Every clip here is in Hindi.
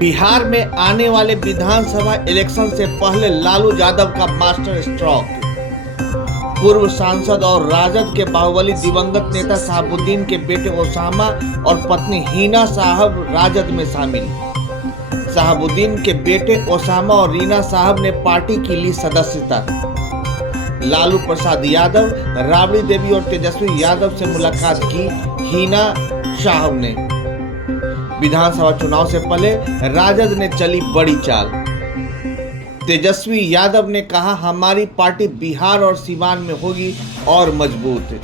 बिहार में आने वाले विधानसभा इलेक्शन से पहले लालू यादव का मास्टर स्ट्रोक। पूर्व सांसद और राजद के बाहुबली दिवंगत नेता शहाबुद्दीन के बेटे ओसामा और पत्नी हिना साहब राजद में शामिल। शहाबुद्दीन के बेटे ओसामा और रीना साहब ने पार्टी की ली सदस्यता। लालू प्रसाद यादव, राबड़ी देवी और तेजस्वी यादव से मुलाकात की हिना साहब ने। विधानसभा चुनाव से पहले राजद ने चली बड़ी चाल। तेजस्वी यादव ने कहा, हमारी पार्टी बिहार और सीवान में होगी और मजबूत।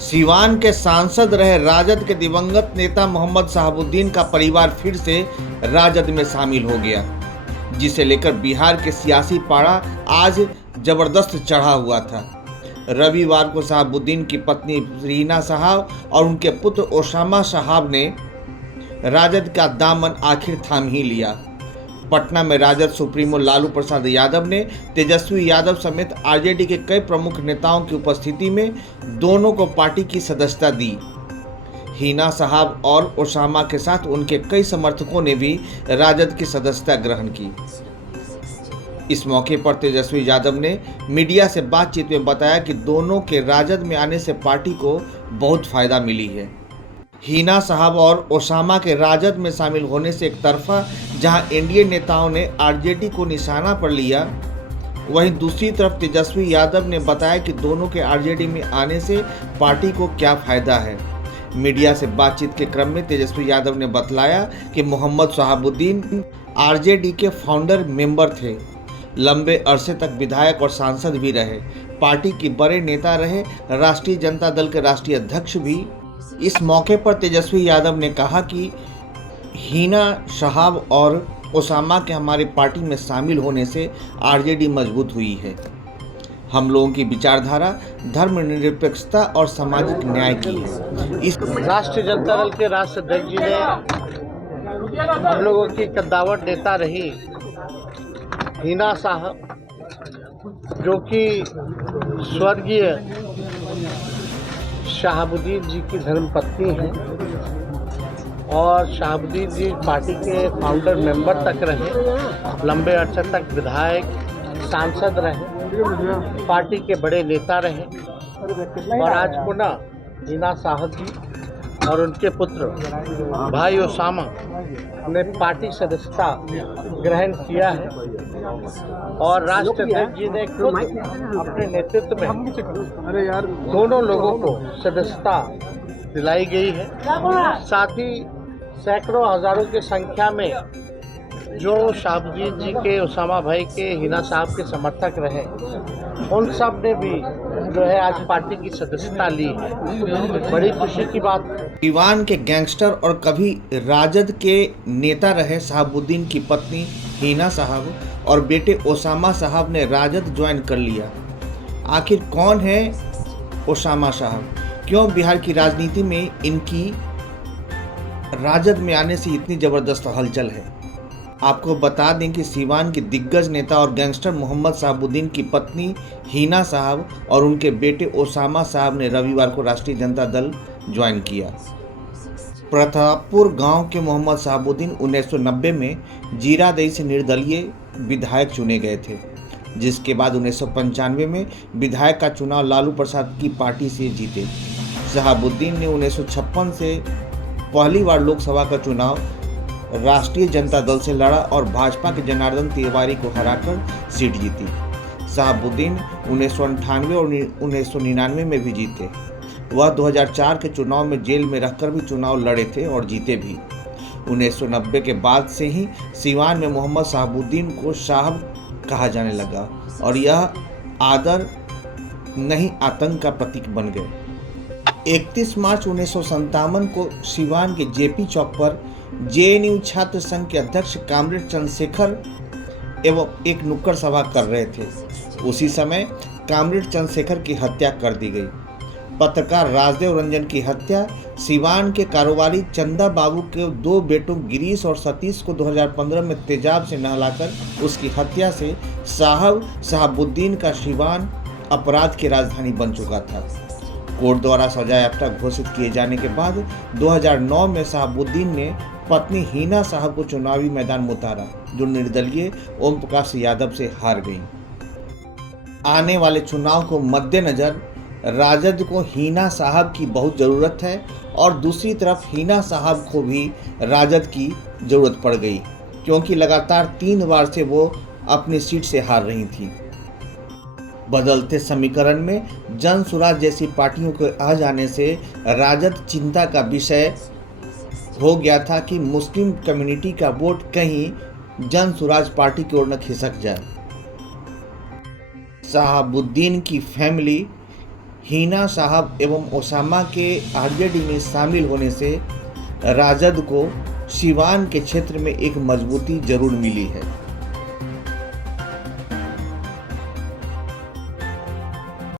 सीवान के सांसद रहे राजद के दिवंगत नेता मोहम्मद शहाबुद्दीन का परिवार फिर से राजद में शामिल हो गया, जिसे लेकर बिहार के सियासी पारा आज जबरदस्त चढ़ा हुआ था। रविवार को शहाबुद्दीन की पत्नी रीना साहब और उनके पुत्र ओसामा साहब ने राजद का दामन आखिर थाम ही लिया। पटना में राजद सुप्रीमो लालू प्रसाद यादव ने तेजस्वी यादव समेत आरजेडी के कई प्रमुख नेताओं की उपस्थिति में दोनों को पार्टी की सदस्यता दी। हिना साहब और ओसामा के साथ उनके कई समर्थकों ने भी राजद की सदस्यता ग्रहण की। इस मौके पर तेजस्वी यादव ने मीडिया से बातचीत में बताया कि दोनों के राजद में आने से पार्टी को बहुत फायदा मिली है। हिना साहब और ओसामा के राजद में शामिल होने से एक तरफा जहां एनडीए नेताओं ने आरजेडी को निशाना पर लिया, वहीं दूसरी तरफ तेजस्वी यादव ने बताया कि दोनों के आरजेडी में आने से पार्टी को क्या फायदा है। मीडिया से बातचीत के क्रम में तेजस्वी यादव ने बतलाया कि मोहम्मद शहाबुद्दीन आरजेडी के फाउंडर मेंबर थे, लंबे अरसे तक विधायक और सांसद भी रहे, पार्टी के बड़े नेता रहे, राष्ट्रीय जनता दल के राष्ट्रीय अध्यक्ष भी। इस मौके पर तेजस्वी यादव ने कहा कि हिना साहब और ओसामा के हमारी पार्टी में शामिल होने से आरजेडी मजबूत हुई है। हम लोगों की विचारधारा धर्मनिरपेक्षता और सामाजिक न्याय की है। इस राष्ट्रीय जनता दल के राष्ट्रीय अध्यक्ष जी ने हम लोगों की कद्दावर नेता रही हिना साहब, जो कि स्वर्गीय शहाबुद्दीन जी की धर्मपत्नी हैं और शहाबुद्दीन जी पार्टी के फाउंडर मेंबर तक रहे, लंबे अरसे तक विधायक सांसद रहे, पार्टी के बड़े नेता रहे और आज पुनः हिना साहब जी और उनके पुत्र भाई ओसामा ने पार्टी सदस्यता ग्रहण किया है और राष्ट्रीय अध्यक्ष जी ने खुद अपने नेतृत्व में दोनों लोगों को सदस्यता दिलाई गई है। साथ ही सैकड़ों हजारों की संख्या में जो शहाबुद्दीन जी के, ओसामा भाई के, हिना साहब के समर्थक रहे, उन सब ने भी जो है आज पार्टी की सदस्यता ली है। बड़ी खुशी की बात। सीवान के गैंगस्टर और कभी राजद के नेता रहे शहाबुद्दीन की पत्नी हिना साहब और बेटे ओसामा साहब ने राजद ज्वाइन कर लिया। आखिर कौन है ओसामा साहब? क्यों बिहार की राजनीति में इनकी राजद में आने से इतनी ज़बरदस्त हलचल है? आपको बता दें कि सीवान के दिग्गज नेता और गैंगस्टर मोहम्मद शहाबुद्दीन की पत्नी हिना साहब और उनके बेटे ओसामा साहब ने रविवार को राष्ट्रीय जनता दल ज्वाइन किया। प्रतापपुर गांव के मोहम्मद शहाबुद्दीन 1990 में जीरादेई से निर्दलीय विधायक चुने गए थे, जिसके बाद 1995 में विधायक का चुनाव लालू प्रसाद की पार्टी से जीते। शहाबुद्दीन ने 1956 से पहली बार लोकसभा का चुनाव राष्ट्रीय जनता दल से लड़ा और भाजपा के जनार्दन तिवारी को हराकर सीट जीती। शहाबुद्दीन 1998 और 1999 में भी जीते। वह 2004 के चुनाव में जेल में रहकर भी चुनाव लड़े थे और जीते भी। 1990 के बाद से ही सीवान में मोहम्मद शहाबुद्दीन को साहब कहा जाने लगा और यह आदर नहीं आतंक का प्रतीक बन गए। 31 मार्च 1957 को सीवान के जेपी चौक पर जेएनयू छात्र संघ के अध्यक्ष कामरेड चंद्रशेखर एवं एक नुक्कड़ सभा कर रहे थे। उसी समय कामरेड चंद्रशेखर की हत्या कर दी गई। पत्रकार राजदेव रंजन की हत्या, सीवान के कारोबारी चंदा बाबू के दो बेटों गिरीश और सतीश को 2015 में तेजाब से नहलाकर उसकी हत्या से शहाबुद्दीन का सीवान अपराध की राजधानी बन चुका था। कोर्ट द्वारा सजा याफ्ता घोषित किए जाने के बाद 2009 में शहाबुद्दीन ने पत्नी हिना साहब को चुनावी मैदान में उतारा, जो निर्दलीय ओम प्रकाश यादव से हार गई। आने वाले चुनाव को मद्देनजर राजद को हिना साहब की बहुत ज़रूरत है और दूसरी तरफ हिना साहब को भी राजद की ज़रूरत पड़ गई, क्योंकि लगातार 3 बार से वो अपनी सीट से हार रही थी। बदलते समीकरण में जन स्वराज जैसी पार्टियों के आ जाने से राजद चिंता का विषय हो गया था कि मुस्लिम कम्युनिटी का वोट कहीं जन स्वराज पार्टी की ओर न खिसक जाए। शहाबुद्दीन की फैमिली हिना साहब एवं ओसामा के आरजेडी में शामिल होने से राजद को सिवान के क्षेत्र में एक मजबूती जरूर मिली है।